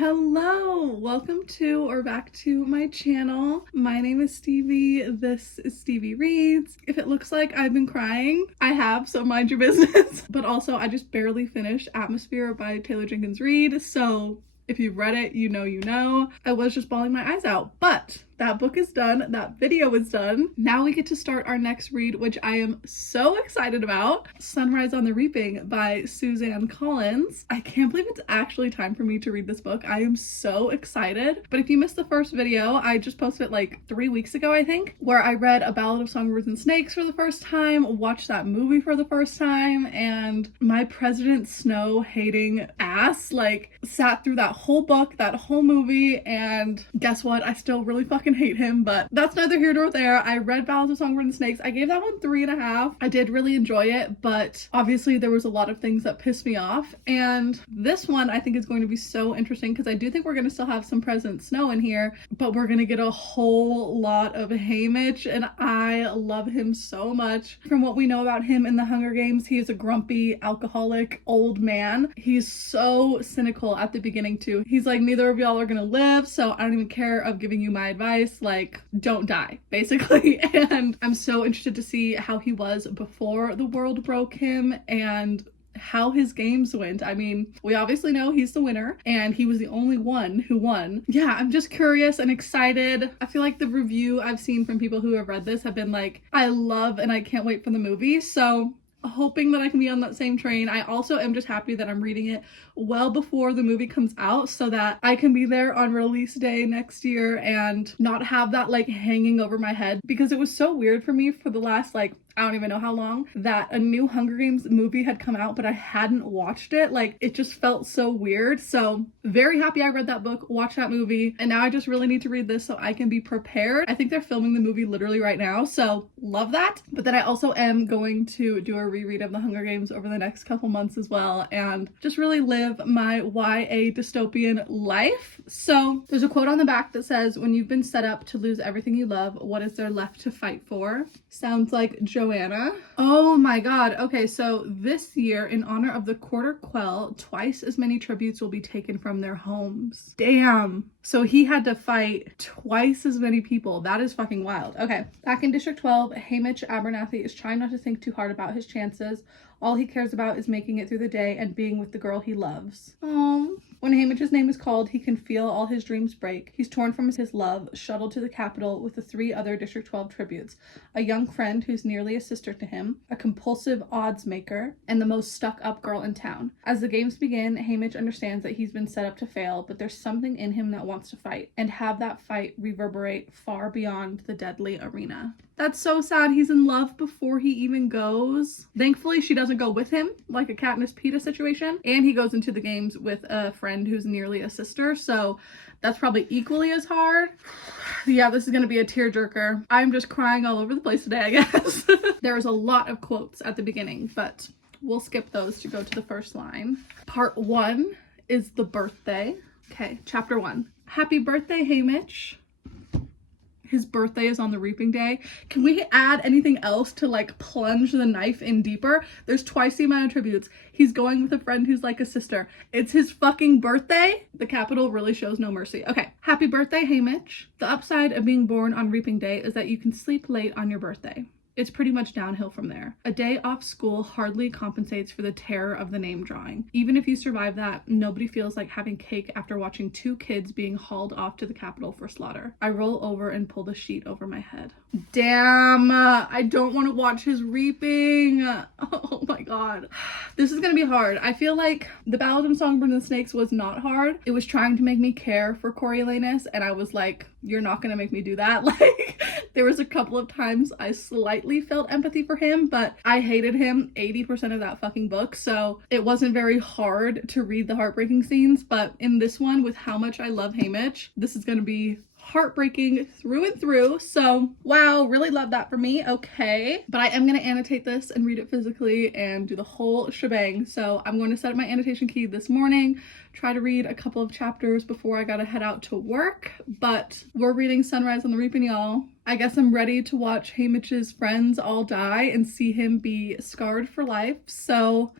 Hello, welcome to or back to my channel. My name is Stevie. This is Stevie Reads. If it looks like I've been crying, I have, so mind your business. But also, I just barely finished Atmosphere by Taylor Jenkins Reid, so if you've read it, you know. I was just bawling my eyes out, but that book is done. That video is done. Now we get to start our next read, which I am so excited about. Sunrise on the Reaping by Suzanne Collins. I can't believe it's actually time for me to read this book. I am so excited. But if you missed the first video, I just posted it like 3 weeks ago, I think, where I read A Ballad of Songbirds and Snakes for the first time, watched that movie for the first time, and my President Snow hating ass like sat through that whole book, that whole movie, and guess what? I still really fucking hate him, but that's neither here nor there. I read Ballad of Songbirds and Snakes. I gave that one 3.5. I did really enjoy it, but obviously there was a lot of things that pissed me off, and this one I think is going to be so interesting because I do think we're going to still have some President Snow in here, but we're going to get a whole lot of Haymitch, and I love him so much. From what we know about him in the Hunger Games, he is a grumpy, alcoholic, old man. He's so cynical at the beginning too. He's like, neither of y'all are gonna live, so I don't even care of giving you my advice, like, don't die, basically. And I'm so interested to see how he was before the world broke him and how his games went. I mean, we obviously know he's the winner and he was the only one who won. Yeah, I'm just curious and excited. I feel like the review I've seen from people who have read this have been like, I love and I can't wait for the movie, so hoping that I can be on that same train. I also am just happy that I'm reading it well before the movie comes out so that I can be there on release day next year and not have that like hanging over my head, because it was so weird for me for the last like I don't even know how long that a new Hunger Games movie had come out but I hadn't watched it. Like, it just felt so weird. So very happy I read that book, watched that movie, and now I just really need to read this so I can be prepared. I think they're filming the movie literally right now, so love that. But then I also am going to do a reread of the Hunger Games over the next couple months as well and just really live my YA dystopian life. So there's a quote on the back that says, when you've been set up to lose everything you love, what is there left to fight for? Sounds like Joanna. Oh my god. Okay, so this year, in honor of the Quarter Quell, twice as many tributes will be taken from their homes. Damn. So he had to fight twice as many people. That is fucking wild. Okay, back in District 12, Haymitch Abernathy is trying not to think too hard about his chances. All he cares about is making it through the day and being with the girl he loves. When Haymitch's name is called, he can feel all his dreams break. He's torn from his love, shuttled to the capital with the 3 other District 12 tributes, a young friend who's nearly a sister to him, a compulsive odds maker, and the most stuck-up girl in town. As the games begin, Haymitch understands that he's been set up to fail, but there's something in him that wants to fight, and have that fight reverberate far beyond the deadly arena. That's so sad. He's in love before he even goes. Thankfully, she doesn't go with him, like a Katniss Peeta situation. And he goes into the games with a friend who's nearly a sister, so that's probably equally as hard. Yeah, this is gonna be a tearjerker. I'm just crying all over the place today, I guess. There was a lot of quotes at the beginning, but we'll skip those to go to the first line. Part 1 is the birthday. Okay, chapter 1. Happy birthday, Haymitch. His birthday is on the reaping day. Can we add anything else to like plunge the knife in deeper? There's twice the amount of tributes. He's going with a friend who's like a sister. It's his fucking birthday. The capital really shows no mercy. Okay, happy birthday, Haymitch. The upside of being born on reaping day is that you can sleep late on your birthday. It's pretty much downhill from there. A day off school hardly compensates for the terror of the name drawing. Even if you survive that, nobody feels like having cake after watching 2 kids being hauled off to the capital for slaughter. I roll over and pull the sheet over my head. Damn, I don't want to watch his reaping. Oh my god. This is gonna be hard. I feel like The Ballad of Songbirds and Snakes was not hard. It was trying to make me care for Coriolanus, and I was like, you're not gonna make me do that. Like, there was a couple of times I slightly felt empathy for him, but I hated him 80% of that fucking book, so it wasn't very hard to read the heartbreaking scenes. But in this one, with how much I love Haymitch, this is gonna be heartbreaking through and through. So wow, really love that for me. Okay, but I am going to annotate this and read it physically and do the whole shebang. So I'm going to set up my annotation key this morning, try to read a couple of chapters before I gotta head out to work. But we're reading Sunrise on the Reaping, y'all. I guess I'm ready to watch Haymitch's friends all die and see him be scarred for life. So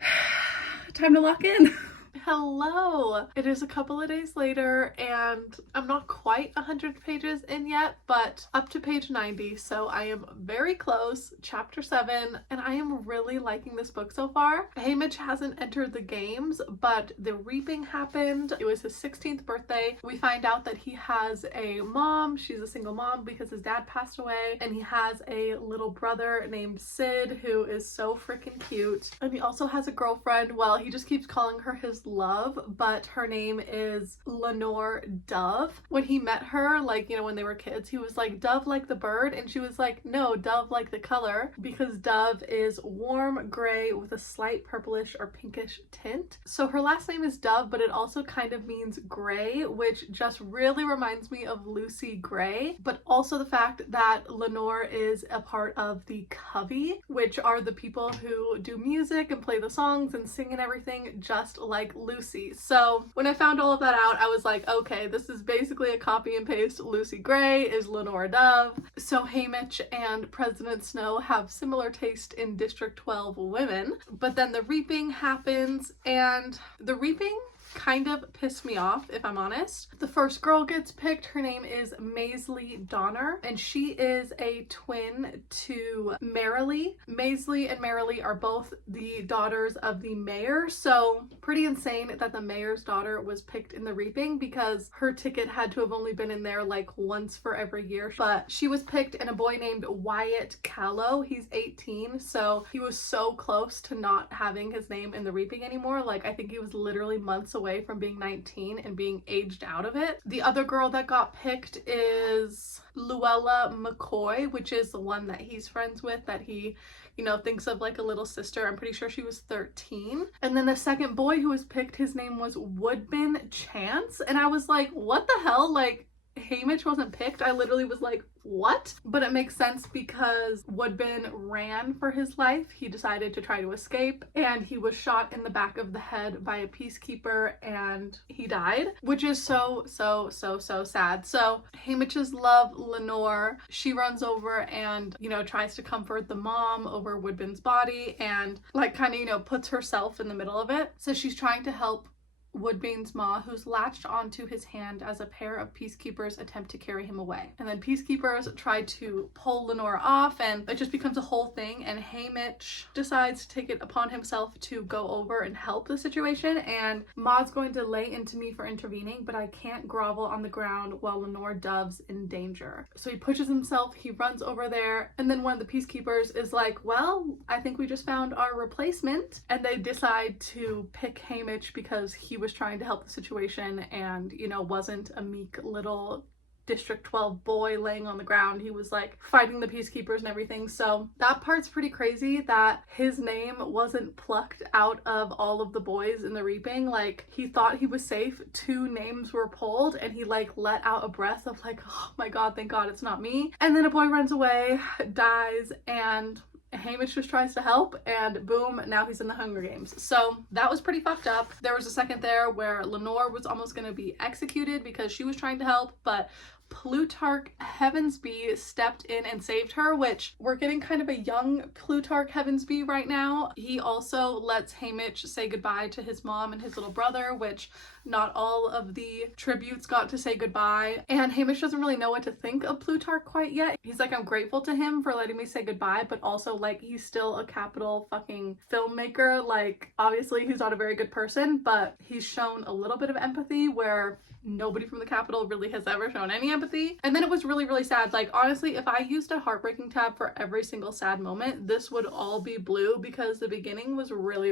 time to lock in. I Hello! It is a couple of days later and I'm not quite 100 pages in yet, but up to page 90, so I am very close, chapter 7, and I am really liking this book so far. Haymitch hasn't entered the games, but the reaping happened. It was his 16th birthday. We find out that he has a mom. She's a single mom because his dad passed away, and he has a little brother named Sid who is so freaking cute. And he also has a girlfriend. Well, he just keeps calling her his love, but her name is Lenore Dove. When he met her, like, you know, when they were kids, he was like, Dove like the bird, and she was like, no, Dove like the color, because Dove is warm gray with a slight purplish or pinkish tint. So her last name is Dove, but it also kind of means gray, which just really reminds me of Lucy Gray, but also the fact that Lenore is a part of the Covey, which are the people who do music and play the songs and sing and everything, just like Lucy. So when I found all of that out, I was like, okay, this is basically a copy and paste. Lucy Gray is Lenore Dove. So Haymitch and President Snow have similar taste in District 12 women. But then the reaping happens, and the reaping kind of pissed me off, if I'm honest. The first girl gets picked. Her name is Maisley Donner, and she is a twin to Marilee. Maisley and Marilee are both the daughters of the mayor, so pretty insane that the mayor's daughter was picked in the reaping because her ticket had to have only been in there like once for every year. But she was picked, and a boy named Wyatt Callow, he's 18, so he was so close to not having his name in the reaping anymore. Like, I think he was literally months away from being 19 and being aged out of it. The other girl that got picked is Luella McCoy, which is the one that he's friends with, that he, you know, thinks of like a little sister. I'm pretty sure she was 13. And then the second boy who was picked, his name was Woodbin Chance, and I was like, what the hell? Like, Haymitch wasn't picked. I literally was like, what? But it makes sense because Woodbin ran for his life. He decided to try to escape, and he was shot in the back of the head by a peacekeeper, and he died, which is so sad. So Haymitch's love, Lenore, she runs over and, you know, tries to comfort the mom over Woodbin's body, and like kind of, you know, puts herself in the middle of it. So she's trying to help Woodbin's ma, who's latched onto his hand as a pair of peacekeepers attempt to carry him away. And then peacekeepers try to pull Lenore off, and it just becomes a whole thing, and Haymitch decides to take it upon himself to go over and help the situation, and Ma's going to lay into me for intervening, but I can't grovel on the ground while Lenore Dove's in danger. So he pushes himself, he runs over there, and then one of the peacekeepers is like, well, I think we just found our replacement, and they decide to pick Haymitch because he was trying to help the situation and, you know, wasn't a meek little District 12 boy laying on the ground. He was like fighting the peacekeepers and everything. So that part's pretty crazy that his name wasn't plucked out of all of the boys in the reaping. Like, he thought he was safe. 2 names were pulled, and he like let out a breath of like, oh my god, thank god it's not me. And then a boy runs away, dies, and Haymitch just tries to help, and boom, now he's in the Hunger Games. So that was pretty fucked up. There was a second there where Lenore was almost going to be executed because she was trying to help, but Plutarch Heavensbee stepped in and saved her, which we're getting kind of a young Plutarch Heavensbee right now. He also lets Haymitch say goodbye to his mom and his little brother, which not all of the tributes got to say goodbye. And Haymitch doesn't really know what to think of Plutarch quite yet. He's like, I'm grateful to him for letting me say goodbye, but also like, he's still a capital fucking filmmaker. Like, obviously he's not a very good person, but he's shown a little bit of empathy where nobody from the Capitol really has ever shown any empathy. And then it was really sad. Like, honestly, if I used a heartbreaking tab for every single sad moment, this would all be blue, because the beginning was really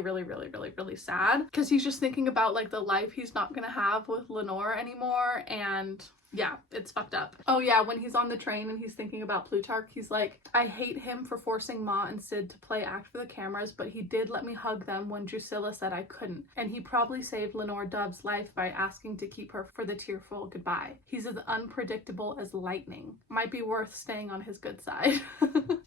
sad, because he's just thinking about like the life he's not gonna have with Lenore anymore, and yeah, it's fucked up. Oh yeah, when he's on the train and he's thinking about Plutarch, he's like, I hate him for forcing Ma and Sid to play act for the cameras, but he did let me hug them when Drusilla said I couldn't. And he probably saved Lenore Dove's life by asking to keep her for the tearful goodbye. He's as unpredictable as lightning. Might be worth staying on his good side.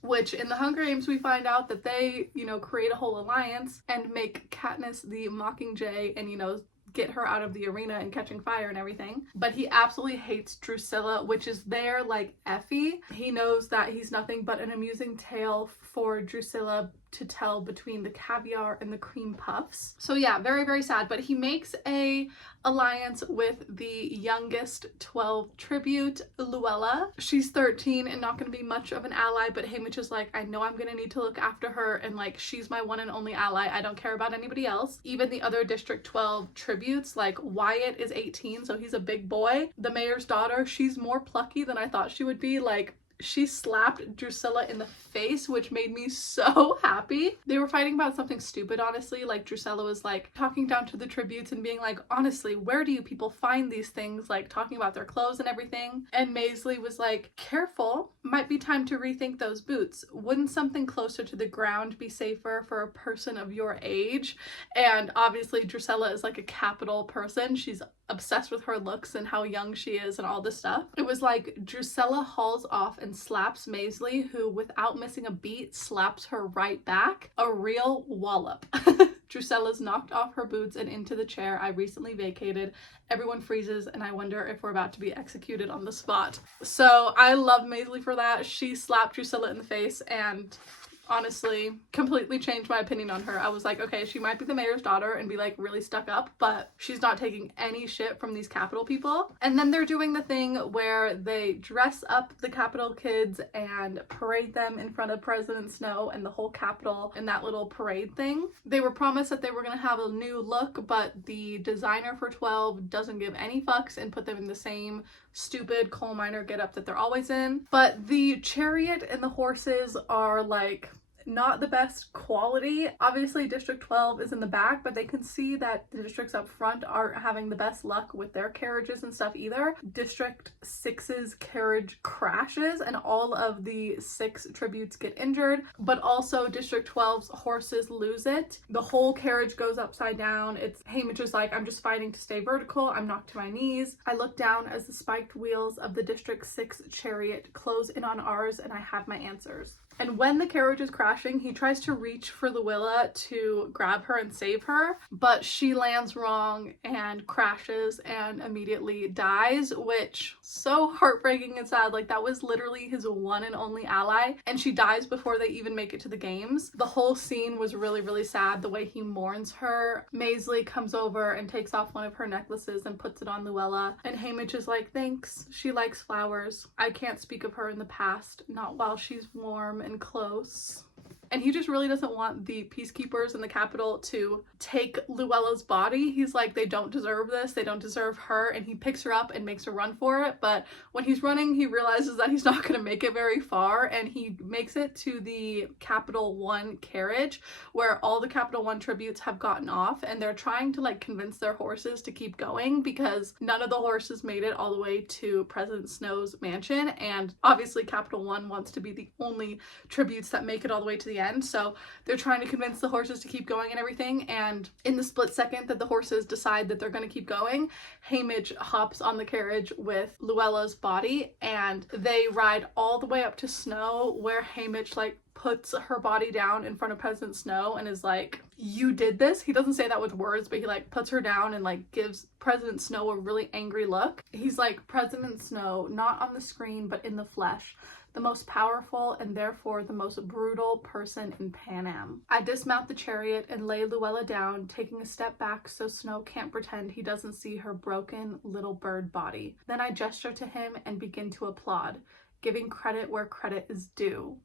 Which in the Hunger Games we find out that they, you know, create a whole alliance and make Katniss the Mockingjay and, you know, get her out of the arena and catching fire and everything. But he absolutely hates Drusilla, which is there like Effie. He knows that he's nothing but an amusing tale for Drusilla to tell between the caviar and the cream puffs. So yeah, very, very sad. But he makes a alliance with the youngest 12 tribute, Luella. She's 13 and not going to be much of an ally, but Haymitch is like, I know I'm going to need to look after her, and like, she's my one and only ally. I don't care about anybody else. Even the other District 12 tributes, like Wyatt is 18, so he's a big boy. The mayor's daughter, she's more plucky than I thought she would be. Like, she slapped Drusilla in the face, which made me so happy. They were fighting about something stupid, honestly. Like, Drusilla was like talking down to the tributes and being like, honestly, where do you people find these things? Like, talking about their clothes and everything. And Maisley was like, careful, might be time to rethink those boots. Wouldn't something closer to the ground be safer for a person of your age? And obviously Drusilla is like a capital person. She's obsessed with her looks and how young she is and all this stuff. It was like Drusilla hauls off and slaps Maisley, who without missing a beat slaps her right back. A real wallop. Drusilla's knocked off her boots and into the chair I recently vacated. Everyone freezes and I wonder if we're about to be executed on the spot. So I love Maisley for that. She slapped Drusilla in the face and honestly completely changed my opinion on her. I was like, okay, she might be the mayor's daughter and be like really stuck up, but she's not taking any shit from these Capitol people. And then they're doing the thing where they dress up the Capitol kids and parade them in front of President Snow and the whole Capitol in that little parade thing. They were promised that they were going to have a new look, but the designer for 12 doesn't give any fucks and put them in the same stupid coal miner getup that they're always in. But the chariot and the horses are like not the best quality. Obviously District 12 is in the back, but they can see that the districts up front aren't having the best luck with their carriages and stuff either. District 6's carriage crashes and all of the 6 tributes get injured, but also District 12's horses lose it. The whole carriage goes upside down. It's Haymitch is like, I'm just fighting to stay vertical. I'm knocked to my knees. I look down as the spiked wheels of the District 6 chariot close in on ours, and I have my answers. And when the carriage is crashing, he tries to reach for Luella to grab her and save her, but she lands wrong and crashes and immediately dies, which so heartbreaking and sad. Like, that was literally his one and only ally, and she dies before they even make it to the games. The whole scene was really, really sad, the way he mourns her. Maisley comes over and takes off one of her necklaces and puts it on Luella, and Haymitch is like, thanks, she likes flowers. I can't speak of her in the past, not while she's warm and close. And he just really doesn't want the peacekeepers in the Capitol to take Luella's body. He's like, they don't deserve this. They don't deserve her. And he picks her up and makes a run for it. But when he's running, he realizes that he's not going to make it very far. And he makes it to the Capital One carriage where all the Capital One tributes have gotten off. And they're trying to like convince their horses to keep going because none of the horses made it all the way to President Snow's mansion. And obviously Capital One wants to be the only tributes that make it all the way to the end. So they're trying to convince the horses to keep going and everything. And in the split second that the horses decide that they're going to keep going, Haymitch hops on the carriage with Luella's body and they ride all the way up to Snow, where Haymitch like puts her body down in front of President Snow and is like, you did this? He doesn't say that with words, but he like puts her down and like gives President Snow a really angry look. He's like, President Snow, not on the screen but in the flesh, the most powerful and therefore the most brutal person in Pan Am. I dismount the chariot and lay Luella down, taking a step back so Snow can't pretend he doesn't see her broken little bird body. Then I gesture to him and begin to applaud, giving credit where credit is due.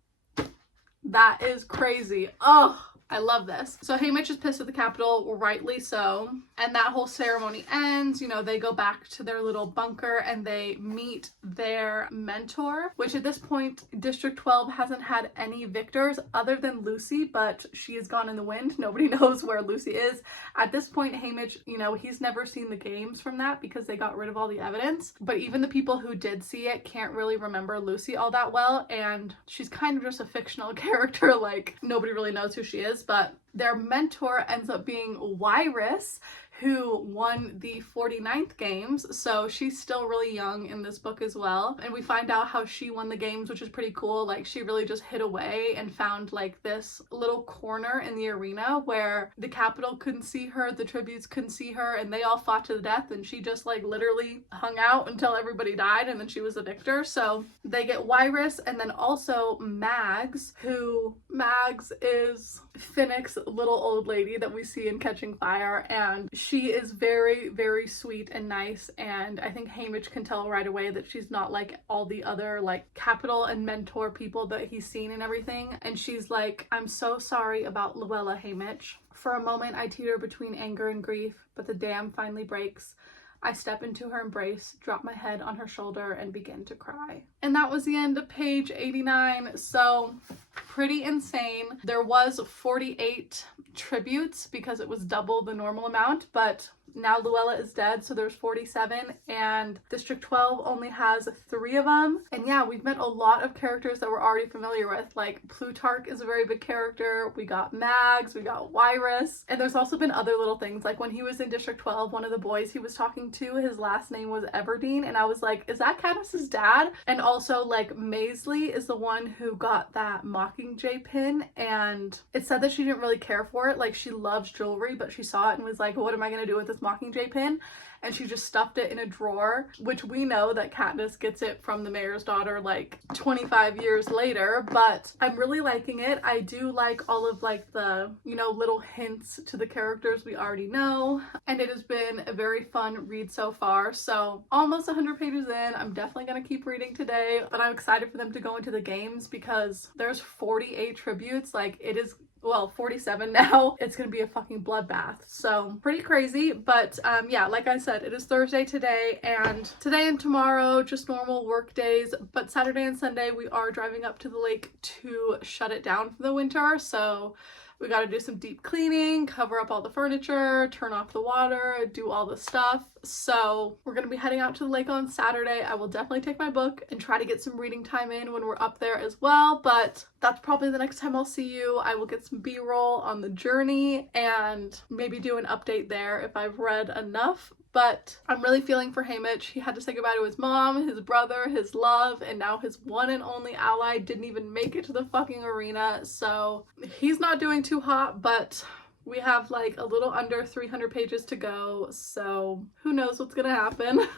That is crazy. Oh, I love this. So Haymitch is pissed at the Capitol, rightly so. And that whole ceremony ends. You know, they go back to their little bunker and they meet their mentor, which at this point, District 12 hasn't had any victors other than Lucy, but she is gone in the wind. Nobody knows where Lucy is. At this point, Haymitch, you know, he's never seen the games from that because they got rid of all the evidence. But even the people who did see it can't really remember Lucy all that well. And she's kind of just a fictional character. Like, nobody really knows who she is. But their mentor ends up being Wyrus, who won the 49th games. So she's still really young in this book as well. And we find out how she won the games, which is pretty cool. Like, she really just hid away and found like this little corner in the arena where the capital couldn't see her, the tributes couldn't see her, and they all fought to the death, and she just like literally hung out until everybody died, and then she was the victor. So they get Wyrus, and then also Mags, who Mags is Finnick's little old lady that we see in Catching Fire, and she is very, very sweet and nice, and I think Haymitch can tell right away that she's not like all the other like capital and mentor people that he's seen and everything. And she's like, "I'm so sorry about Luella, Haymitch. For a moment I teeter between anger and grief, but the dam finally breaks. I step into her embrace, drop my head on her shoulder, and begin to cry." And that was the end of page 89. So pretty insane. There was 48 tributes because it was double the normal amount, but now Luella is dead, so there's 47, and District 12 only has 3 of them. And yeah, we've met a lot of characters that we're already familiar with. Like, Plutarch is a very big character, we got Mags, we got Wyrus, and there's also been other little things. Like, when he was in District 12, one of the boys he was talking to, his last name was Everdeen, and I was like, is that Katniss's dad? And also, like, Maisley is the one who got that Mockingjay pin, and it said that she didn't really care for it. Like, she loves jewelry, but she saw it and was like, what am I gonna do with this Mockingjay pin? And she just stuffed it in a drawer, which we know that Katniss gets it from the mayor's daughter like 25 years later. But I'm really liking it. I do like all of like the, you know, little hints to the characters we already know, and it has been a very fun read so far. So almost 100 pages in, I'm definitely gonna keep reading today, but I'm excited for them to go into the games because there's 48 tributes. Like, it is, well, 47 now. It's gonna be a fucking bloodbath. So pretty crazy. But yeah, like I said, it is Thursday today, and today and tomorrow just normal work days, but Saturday and Sunday we are driving up to the lake to shut it down for the winter. So we got to do some deep cleaning, cover up all the furniture, turn off the water, do all the stuff. So we're going to be heading out to the lake on Saturday. I will definitely take my book and try to get some reading time in when we're up there as well. But that's probably the next time I'll see you. I will get some B-roll on the journey and maybe do an update there if I've read enough. But I'm really feeling for Haymitch. He had to say goodbye to his mom, his brother, his love, and now his one and only ally didn't even make it to the fucking arena. So he's not doing too hot, but we have like a little under 300 pages to go. So who knows what's gonna happen.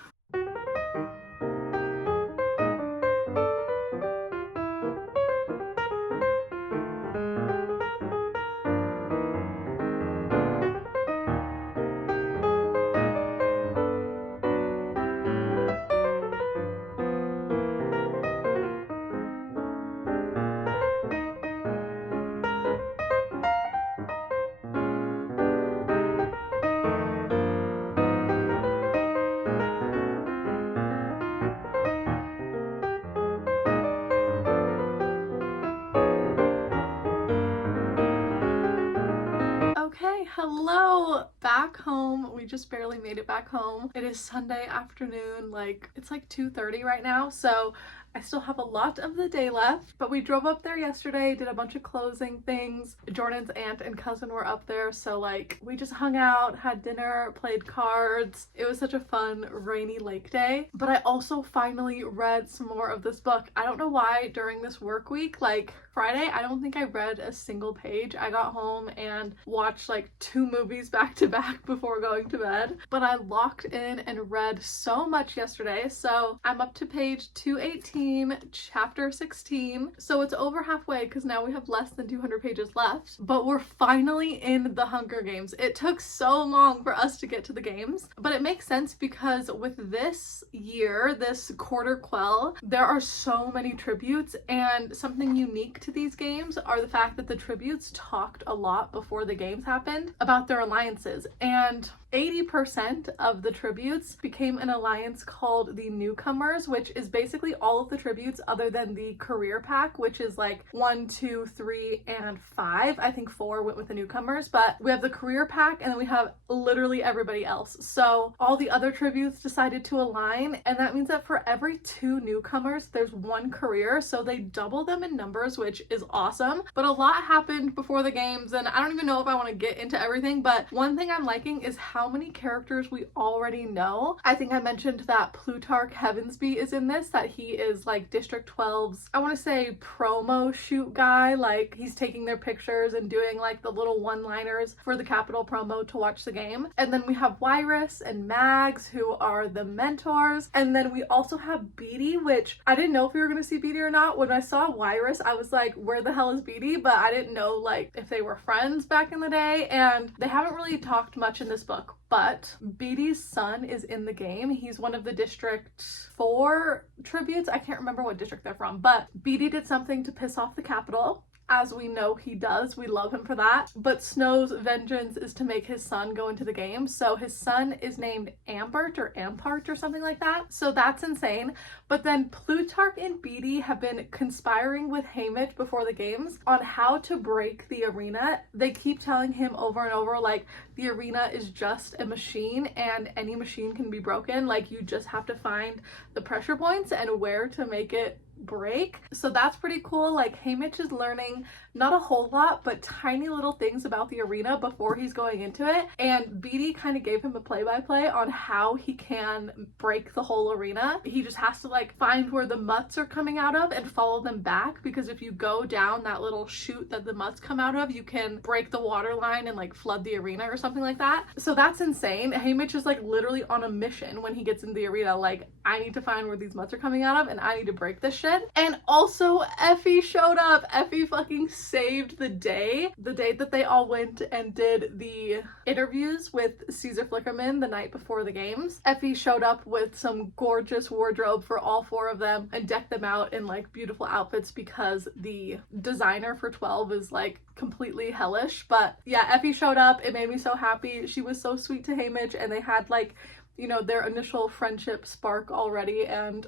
Hello, back home. We just barely made it back home. It is Sunday afternoon, like it's like 2:30 right now, so I still have a lot of the day left, but we drove up there yesterday, did a bunch of closing things. Jordan's aunt and cousin were up there, so like we just hung out, had dinner, played cards. It was such a fun rainy lake day. But I also finally read some more of this book. I don't know why during this work week, like Friday, I don't think I read a single page. I got home and watched like 2 movies back to back before going to bed, but I locked in and read so much yesterday. So I'm up to page 218, chapter 16. So it's over halfway because now we have less than 200 pages left, but we're finally in the Hunger Games. It took so long for us to get to the games, but it makes sense because with this year, this quarter quell, there are so many tributes, and something unique to these games are the fact that the tributes talked a lot before the games happened about their alliances, and 80% of the tributes became an alliance called the Newcomers, which is basically all of the tributes other than the career pack, which is like 1, 2, 3, and 5. I think 4 went with the Newcomers, but we have the career pack and then we have literally everybody else. So all the other tributes decided to align, and that means that for every 2 newcomers, there's 1 career, so they double them in numbers, which is awesome. But a lot happened before the games, and I don't even know if I want to get into everything, but one thing thing I'm liking is how many characters we already know. I think I mentioned that Plutarch Heavensby is in this, that he is like District 12's, I want to say, promo shoot guy. Like, he's taking their pictures and doing like the little one-liners for the Capitol promo to watch the game. And then we have Wyrus and Mags, who are the mentors. And then we also have Beatty, which I didn't know if we were going to see Beatty or not. When I saw Wyrus, I was like, where the hell is Beatty? But I didn't know like if they were friends back in the day, and they haven't really talked much in this book. But Beatty's son is in the game. He's one of the District 4 tributes. I can't remember what district they're from, but Beatty did something to piss off the Capitol. As we know he does. We love him for that. But Snow's vengeance is to make his son go into the game. So his son is named Ambert or Ampart or something like that. So that's insane. But then Plutarch and Beatty have been conspiring with Haymitch before the games on how to break the arena. They keep telling him over and over, like, the arena is just a machine and any machine can be broken. Like, you just have to find the pressure points and where to make it break. So that's pretty cool. Like, Haymitch is learning not a whole lot, but tiny little things about the arena before he's going into it. And Beatty kind of gave him a play-by-play on how he can break the whole arena. He just has to like find where the mutts are coming out of and follow them back, because if you go down that little chute that the mutts come out of, you can break the water line and like flood the arena or something like that. So that's insane. Haymitch is like literally on a mission when he gets into the arena. Like, I need to find where these mutts are coming out of and I need to break this shit. And also Effie showed up. Effie fucking saved the day that they all went and did the interviews with Caesar Flickerman the night before the games. Effie showed up with some gorgeous wardrobe for all 4 of them and decked them out in like beautiful outfits, because the designer for 12 is like completely hellish. But yeah, Effie showed up. It made me so happy. She was so sweet to Haymitch, and they had like, you know, their initial friendship spark already, and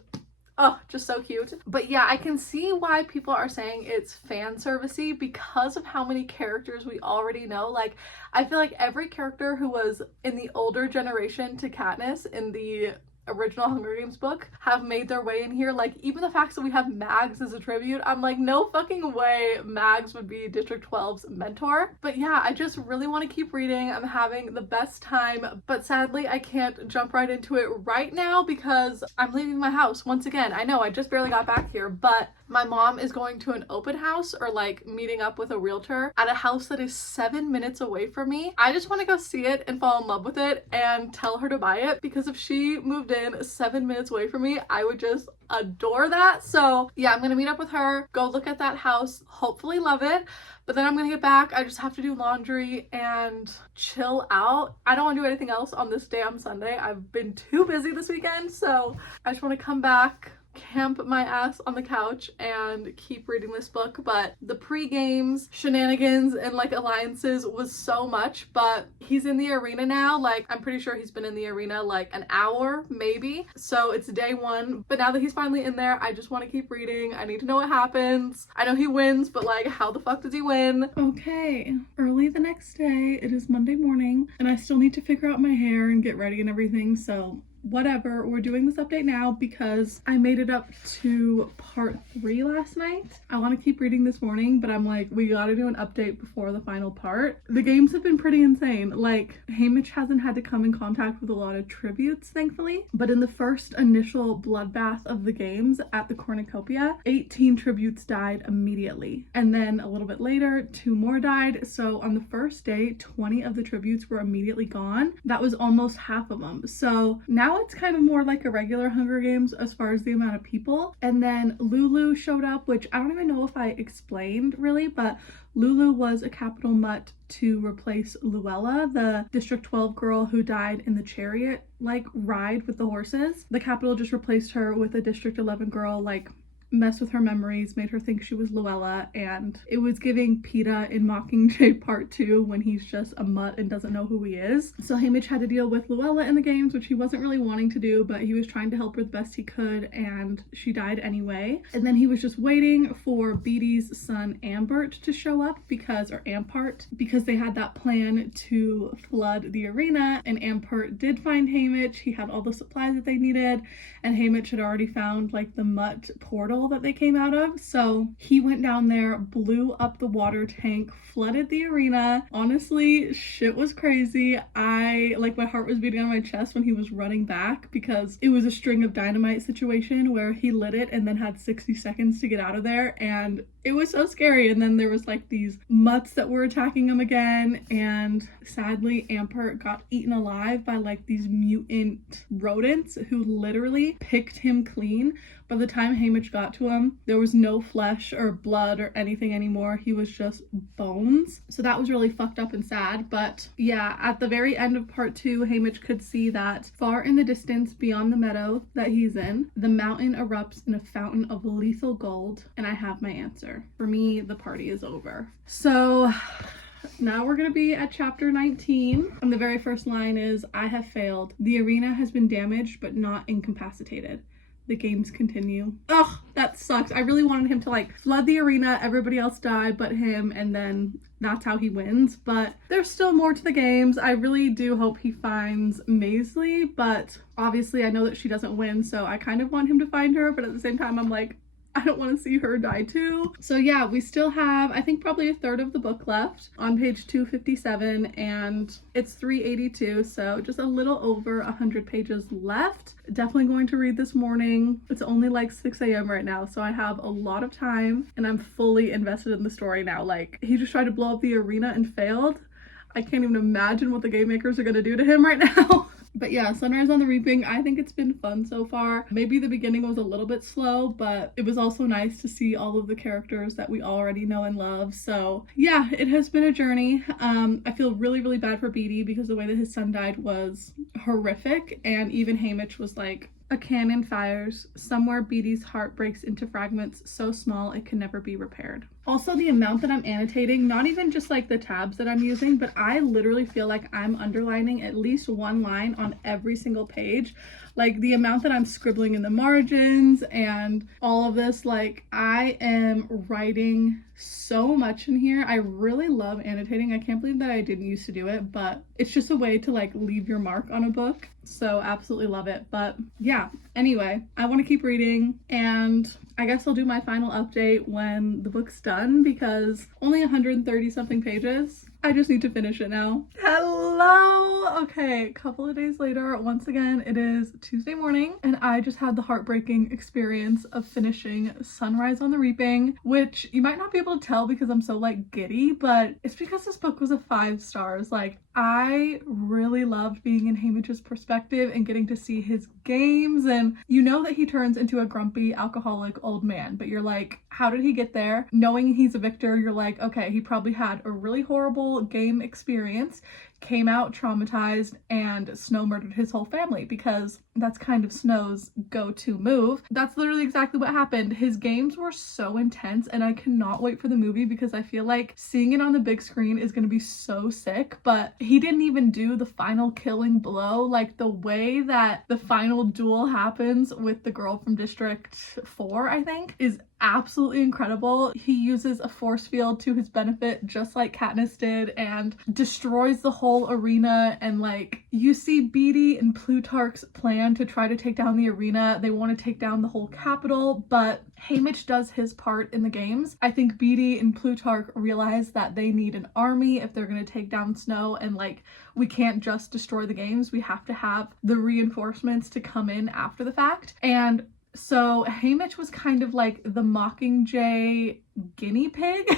oh, just so cute. But yeah, I can see why people are saying it's fan servicey because of how many characters we already know. Like, I feel like every character who was in the older generation to Katniss in the original Hunger Games book have made their way in here. Like, even the fact that we have Mags as a tribute, I'm like, no fucking way Mags would be District 12's mentor. But yeah, I just really want to keep reading. I'm having the best time, but sadly I can't jump right into it right now because I'm leaving my house once again. I know I just barely got back here, but my mom is going to an open house, or like meeting up with a realtor at a house that is 7 minutes away from me. I just want to go see it and fall in love with it and tell her to buy it, because if she moved in 7 minutes away from me, I would just adore that. So yeah, I'm gonna meet up with her, go look at that house, hopefully love it. But then I'm gonna get back. I just have to do laundry and chill out. I don't want to do anything else on this damn Sunday. I've been too busy this weekend, so I just want to come back, camp my ass on the couch and keep reading this book. But the pre-games shenanigans and like alliances was so much, but he's in the arena now. Like, I'm pretty sure he's been in the arena like an hour maybe, so it's day 1. But now that he's finally in there, I just want to keep reading. I need to know what happens. I know he wins, but like, how the fuck does he win? Okay, early the next day, it is Monday morning, and I still need to figure out my hair and get ready and everything, so whatever, we're doing this update now because I made it up to part 3 last night. I want to keep reading this morning, but I'm like, we gotta do an update before the final part. The games have been pretty insane. Like, Haymitch hasn't had to come in contact with a lot of tributes, thankfully, but in the first initial bloodbath of the games at the cornucopia, 18 tributes died immediately, and then a little bit later 2 more died. So on the first day, 20 of the tributes were immediately gone. That was almost half of them. So now it's kind of more like a regular Hunger Games as far as the amount of people. And then Lulu showed up, which I don't even know if I explained really, but Lulu was a Capitol mutt to replace Luella, the District 12 girl who died in the chariot like ride with the horses. The Capitol just replaced her with a District 11 girl, like messed with her memories, made her think she was Luella, and it was giving PETA in Mockingjay Part 2 when he's just a mutt and doesn't know who he is. So Haymitch had to deal with Luella in the games, which he wasn't really wanting to do, but he was trying to help her the best he could, and she died anyway. And then he was just waiting for Beatty's son Ambert to show up because they had that plan to flood the arena, and Ambert did find Haymitch. He had all the supplies that they needed, and Haymitch had already found like the mutt portal puddle that they came out of. So he went down there, blew up the water tank, flooded the arena. Honestly, shit was crazy. My heart was beating on my chest when he was running back because it was a string of dynamite situation where he lit it and then had 60 seconds to get out of there, and it was so scary. And then there was like these mutts that were attacking him again, and sadly Ampert got eaten alive by like these mutant rodents who literally picked him clean. By the time Haymitch got to him, there was no flesh or blood or anything anymore. He was just bones. So that was really fucked up and sad. But yeah, at the very end of part 2, Haymitch could see that far in the distance beyond the meadow that he's in, the mountain erupts in a fountain of lethal gold, and I have my answer. For me, the party is over. So now we're gonna be at chapter 19, and the very first line is, "I have failed. The arena has been damaged but not incapacitated. The games continue." Ugh, that sucks. I really wanted him to like flood the arena, everybody else died but him, and then that's how he wins. But there's still more to the games. I really do hope he finds Maisley, but obviously I know that she doesn't win, so I kind of want him to find her, but at the same time I'm like, I don't want to see her die too. So yeah, we still have, I think, probably a third of the book left on page 257, and it's 382, so just a little over 100 pages left. Definitely going to read this morning. It's only like 6 a.m. right now, so I have a lot of time, and I'm fully invested in the story now. Like, he just tried to blow up the arena and failed. I can't even imagine what the game makers are gonna do to him right now. But yeah, Sunrise on the Reaping, I think it's been fun so far. Maybe the beginning was a little bit slow, but it was also nice to see all of the characters that we already know and love. So yeah, it has been a journey. I feel really, really bad for Beatty because the way that his son died was horrific, and even Haymitch was like, "A cannon fires. Somewhere Beatty's heart breaks into fragments so small it can never be repaired." Also, the amount that I'm annotating, not even just like the tabs that I'm using, but I literally feel like I'm underlining at least one line on every single page. Like the amount that I'm scribbling in the margins and all of this, like I am writing so much in here. I really love annotating. I can't believe that I didn't used to do it, but it's just a way to like leave your mark on a book. So absolutely love it. But yeah, anyway, I want to keep reading, and I guess I'll do my final update when the book's done because only 130 something pages. I just need to finish it now. Hello! Okay, a couple of days later, once again, it is Tuesday morning, and I just had the heartbreaking experience of finishing Sunrise on the Reaping, which you might not be able to tell because I'm so like giddy, but it's because this book was a 5 stars. Like, I really loved being in Haymitch's perspective and getting to see his games, and you know that he turns into a grumpy alcoholic old man, but you're like, how did he get there? Knowing he's a victor, you're like, okay, he probably had a really horrible game experience, came out traumatized, and Snow murdered his whole family because that's kind of Snow's go-to move. That's literally exactly what happened. His games were so intense, and I cannot wait for the movie because I feel like seeing it on the big screen is going to be so sick. But he didn't even do the final killing blow. Like the way that the final duel happens with the girl from District 4, I think, is absolutely incredible. He uses a force field to his benefit just like Katniss did and destroys the whole arena, and like you see Beatty and Plutarch's plan to try to take down the arena. They want to take down the whole capital, but Haymitch does his part in the games. I think Beatty and Plutarch realize that they need an army if they're going to take down Snow, and like we can't just destroy the games, we have to have the reinforcements to come in after the fact. And so Haymitch was kind of like the Mockingjay guinea pig,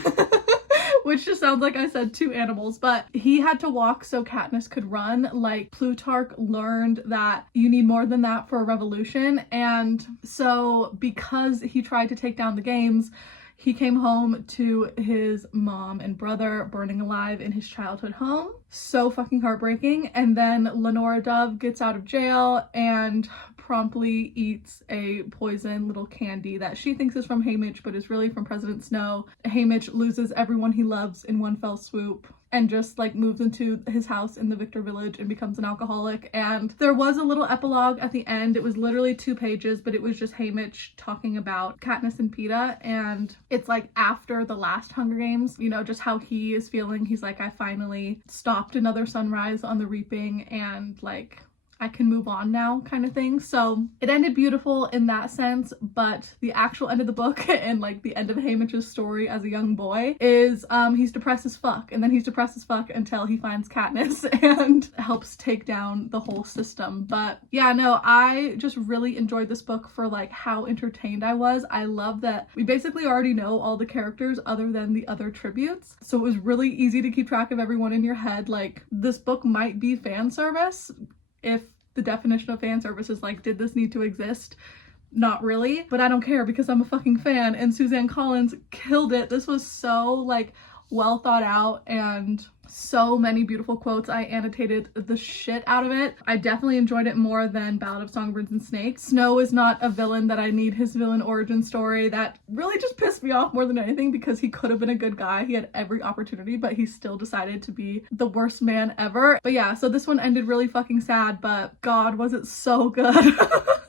which just sounds like I said 2 animals, but he had to walk so Katniss could run. Like Plutarch learned that you need more than that for a revolution, and so because he tried to take down the games, he came home to his mom and brother burning alive in his childhood home. So fucking heartbreaking. And then Lenora Dove gets out of jail and promptly eats a poison little candy that she thinks is from Haymitch, but is really from President Snow. Haymitch loses everyone he loves in one fell swoop and just like moves into his house in the Victor Village and becomes an alcoholic. And there was a little epilogue at the end. It was literally 2 pages, but it was just Haymitch talking about Katniss and Peeta, and it's like after the last Hunger Games, you know, just how he is feeling. He's like, I finally stopped another sunrise on the Reaping, and like I can move on now kind of thing. So it ended beautiful in that sense, but the actual end of the book and like the end of Haymitch's story as a young boy is he's depressed as fuck, and then he's depressed as fuck until he finds Katniss and helps take down the whole system. But yeah, no, I just really enjoyed this book for like how entertained I was. I love that we basically already know all the characters other than the other tributes, so it was really easy to keep track of everyone in your head. Like, this book might be fan service if the definition of fan service is like, did this need to exist? Not really, but I don't care because I'm a fucking fan, and Suzanne Collins killed it. This was so like well thought out and so many beautiful quotes. I annotated the shit out of it. I definitely enjoyed it more than Ballad of Songbirds and Snakes. Snow is not a villain that I need his villain origin story. That really just pissed me off more than anything because he could have been a good guy. He had every opportunity, but he still decided to be the worst man ever. But yeah, so this one ended really fucking sad, but God, was it so good.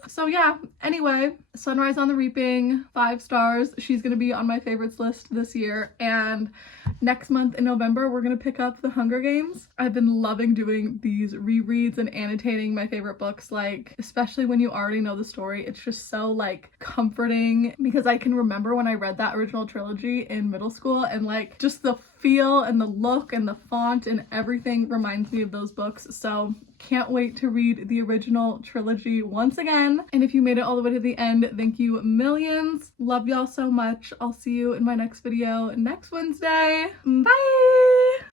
So yeah, anyway, Sunrise on the Reaping, 5 stars. She's gonna be on my favorites list this year, and next month in November we're gonna pick up The Hunger Games. I've been loving doing these rereads and annotating my favorite books, like especially when you already know the story. It's just so like comforting because I can remember when I read that original trilogy in middle school, and like just the feel and the look and the font and everything reminds me of those books. So can't wait to read the original trilogy once again. And if you made it all the way to the end, thank you millions. Love y'all so much. I'll see you in my next video next Wednesday. Bye!